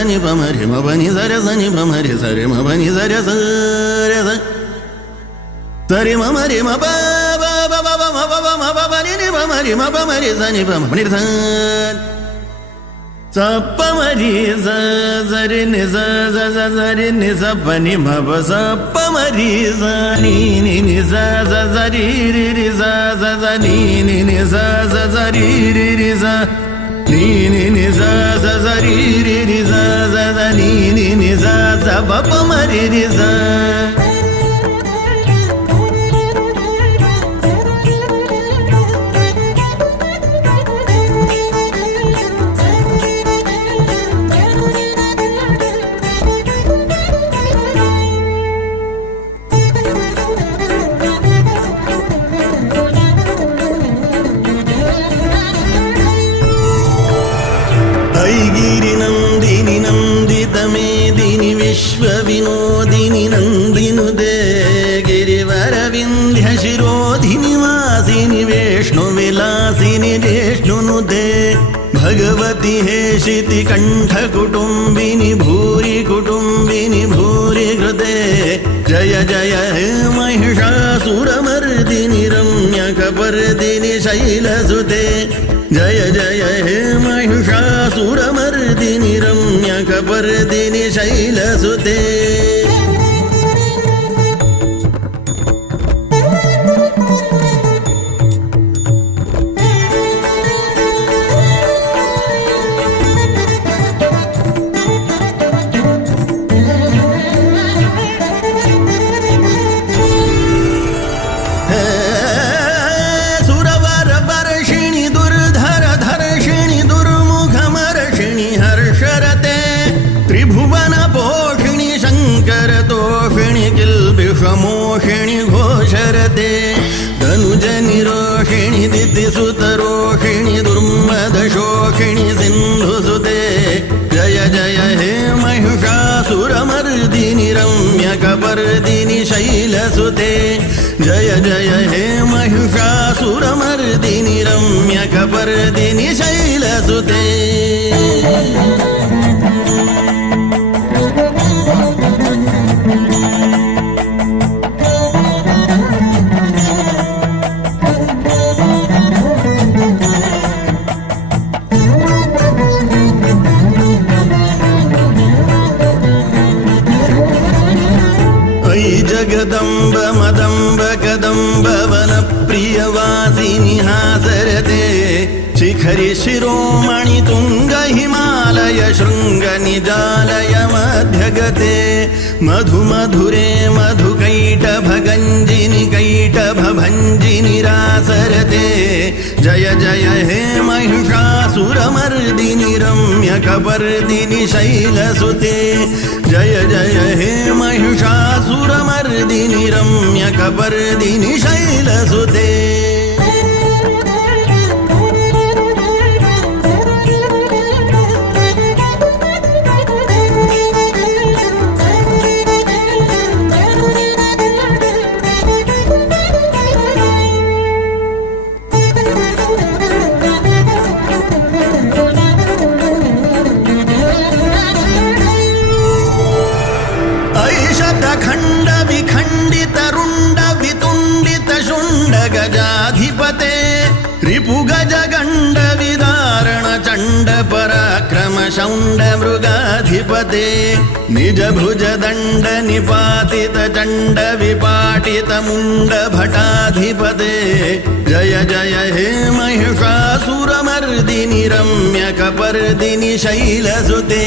సని పమరి మని సరి సని పమరి సరి మని సరి సరి సరి మమరి మని పమరి సని పమరి సప్పమరి సరి ని సరి ని సని సప్పమరి సని ని సరి రి రి సని ని సరి రి రి నీ ని సరి రి రి నీ ని సప్పమరి రి విశ్వవినోదిని నందినుదే గిరివరవింధ్య శిరోధిని వాసిని విష్ణు విలాసిని జిష్ణునుదే భగవతి హేషితి కంఠ కుటుంబిని భూరి కృతే జయ జయ హే మహిషాసురమర్దిని రమ్యకపర్దిని శైలసుతే జయ జయ హే మహిషాసురమర్దిని రమ్యకపర్దిని శైలసుతే मोषिणि घोषरते धनुजनिरोषिणि दितिसुतरोषिणि दुर्मदशोषिणि सिन्धुसुते जय जय हे महिषासुरमर्दिनि रम्यकपर्दिनि शैलसुते जय जय हे महिषासुरमर्दिनि रम्यकपर्दिनि शैलसुते जगदम्ब मदम्ब कदम्ब वन प्रियवासिनि हासरते शिखरि शिरोमणि तुंग हिमालय शृंग निजालय मध्यगते मधु मधुरे मधुकैटभगञ्जिनि कैटभभञ्जिनि रासरते जय जय हे महिषासुरमर्दिनि रम्यकपर्दिनि शैलसुते जय जय हे महिषासुरमर्दिनि रम्यकपर्दिनि शैलसुते खंड विखंडित रुंड वितुंडित शुंड गजाधिपते रिपु गज गंड विदारण चंड पराक्रम शौंड मृगाधिपते निज भुज दंड निपातित चंड विपाटित मुंड भटाधिपते जय जय हे महिषासुरमर्दिनि रम्यकपर्दिनि शैलसुते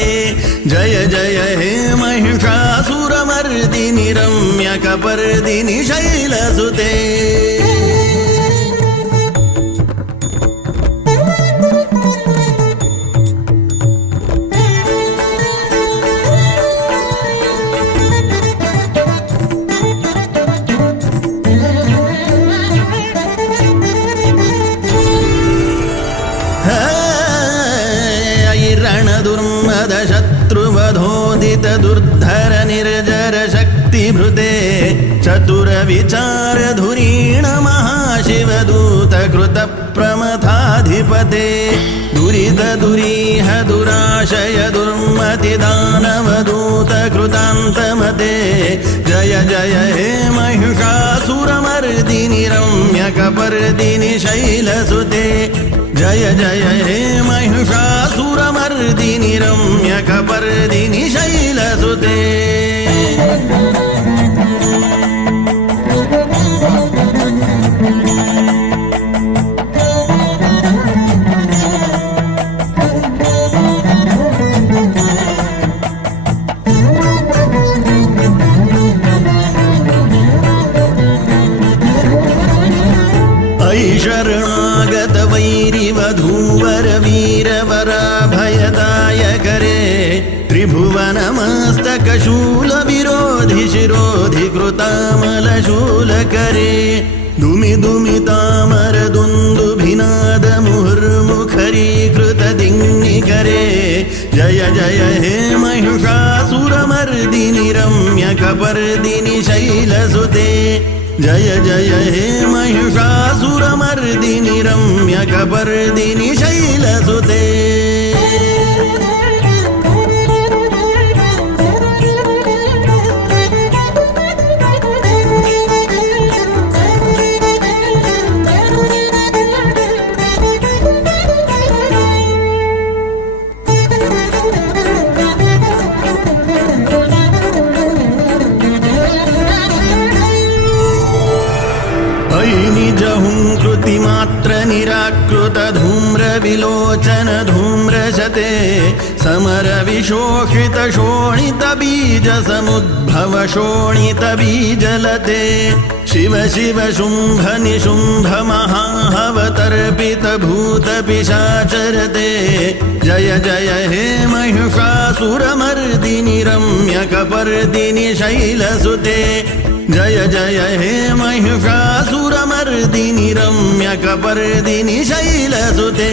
जय जय हे महिषासुरमर्दिनि रम्यकपर्दिनि शैलसुते दुर्मद शत्रुवधोदित दुर्धर निर्जर शक्तिभृते चतुर विचार धुरीण महाशिवदूत कृत प्रमथाधिपते दुरित दुरीह दुराशय दुर्मतिदा दानवदूतकृतान्तमते जय जय हे महिषासुरमर्दिनि रम्यकपर्दिनि शैलसुते जय जय हे महिषासुरमर्दिनि रम्यकपर्दिनि शैलसुते शरणागत वैरिवधूवर वीरवराभयदायकरे त्रिभुवनमस्तकशूलविरोधि शिरोधि कृतामलशूलकरे दुमि दुमितामरदुन्दुभिनाद मुहुर्मुखरीकृतदिङ्निकरे जय जय हे महिषासुरमर्दिनि रम्यकपर्दिनि शैलसुते जय जय हे महिषासुरमर्दिनि रम्यकपर्दिनि शैलसुते निजहुंकृतिमात्र निराकृत धूम्रविलोचन धूम्रशते समरविशोषित शोणित बीज समुद्भव शोणित बीजलते शिव शिव शुंभ निशुंभ महाहवतर्पित भूत पिशाचरते जय जय हे महिषासुरमर्दिनि रम्यकपर्दिनि शैलसुते जय जय हे महिषासुरमर्दिनि रम्यकपर्दिनि शैलसुते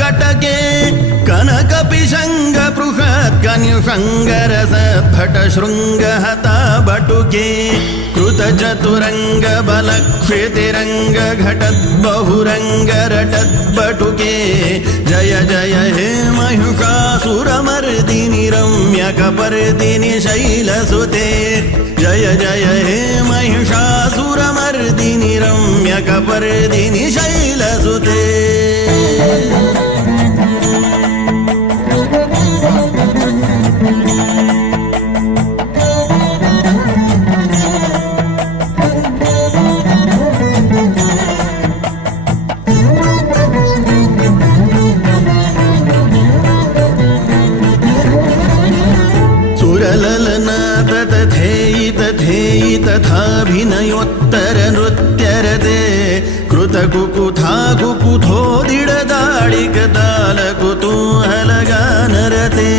कटके कनकपिशंग पृषत् कनिषंगरसद्भट शृंगहता बटुके कृतचतुरंग बलक्षितिरंग घटत् बहुरंग रटत् बटुके जय जय हे महिषासुरमर्दिनि रम्यकपर्दिनि शैलसुते जय जय हे महिषासुरमर्दिनि रम्यकपर्दिनि शैलसुते सुरललनाद तथेयि तथेयि तथाभिनयोत्तर नृत्यरते कृतकुकुथा कुकुथोदिडदाडिकताल कुतूहलगानरते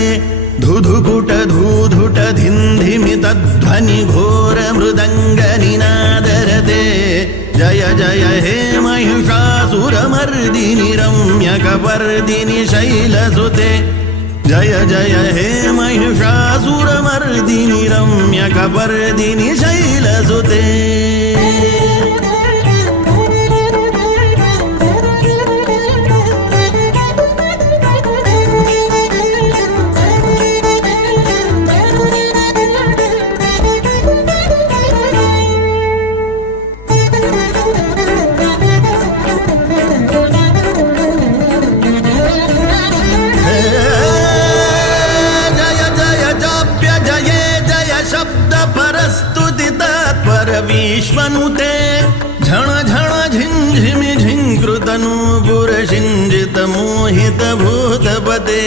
धुधुकुट धूधुट धिन्धिमितध्वनि घोर मृदङ्ग निनादरते जय जय हे महिषासुरमर्दिनि रम्यकपर्दिनि शैलसुते जय जय हे महिषासुरमर्दिनि रम्यकपर्दिनि शैलसुते विश्वनुते झण झण झिंझिमि झिंकृतनूपुर शिंजित मोहित भूतपते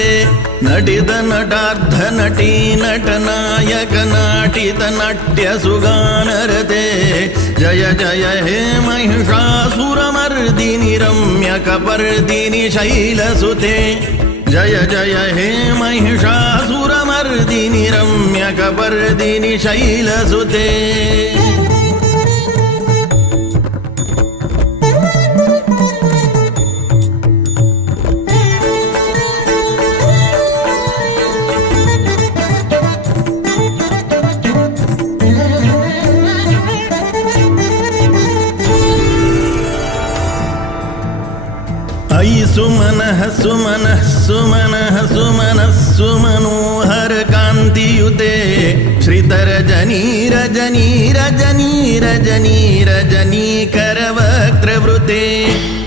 नटित नटार्ध नटी नटनायक नाटित नाट्य सुगानरते जय जय हे महिषासुरमर्दिनि रम्यकपर्दिनि शैलसुते जय जय हे महिषासुरमर्दिनि रम्यकपर्दिनि शैलसुते सुमनः सुमनः सुमनः सुमनोहर कान्तियुते श्रितरजनी रजनी रजनी रजनी रजनीकरवक्त्रवृते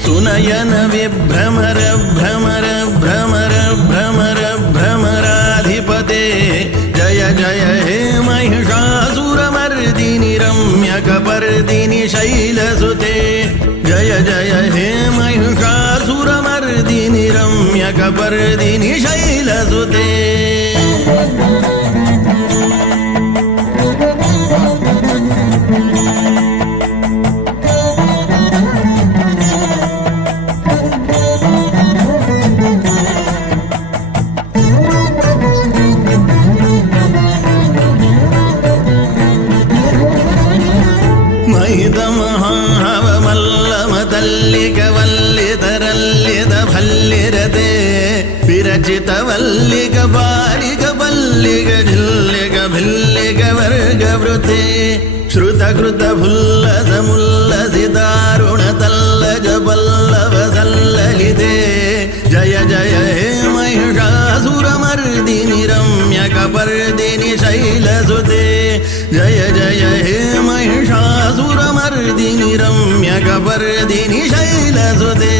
सुनयन विभ्रमर भ्रमर भ्रमर भ्रमर भ्रमराधिपते जय जय हे महिषासुरमर्दिनि रम्यकपर्दिनि शैलसुते जय जय हे महिषासुरमर्दिनि रम्यकपर्दिनि शैलसुते ಮಲ್ಲಿಕವಲ್ಲಿತರಲ್ಲಿದ ಭಲ್ಲಿರದೆ ವಿರಚಿತ ವಲ್ಲಿಕ ಬಾಲಿಕ ಬಲ್ಲಿಗ ಢಿಲ್ಲಿಗ ಭಿಲ್ಲಿಗ ವರ್ಗ ವೃತೆ ಶ್ರುತಕೃತ ಭುಲ್ಲಸ ಮುಲ್ಲಸಿದಾರುಣ ತಲ್ಲಜ ಪಲ್ಲವ ಸಲ್ಲಲಿದೆ ಜಯ ಜಯ ಹೇ महिषासुरमर्दिनि रम्यकपर्दिनि शैलसुते जय जय हे महिषासुरमर्दिनि रम्यकपर्दिनि शैलसुते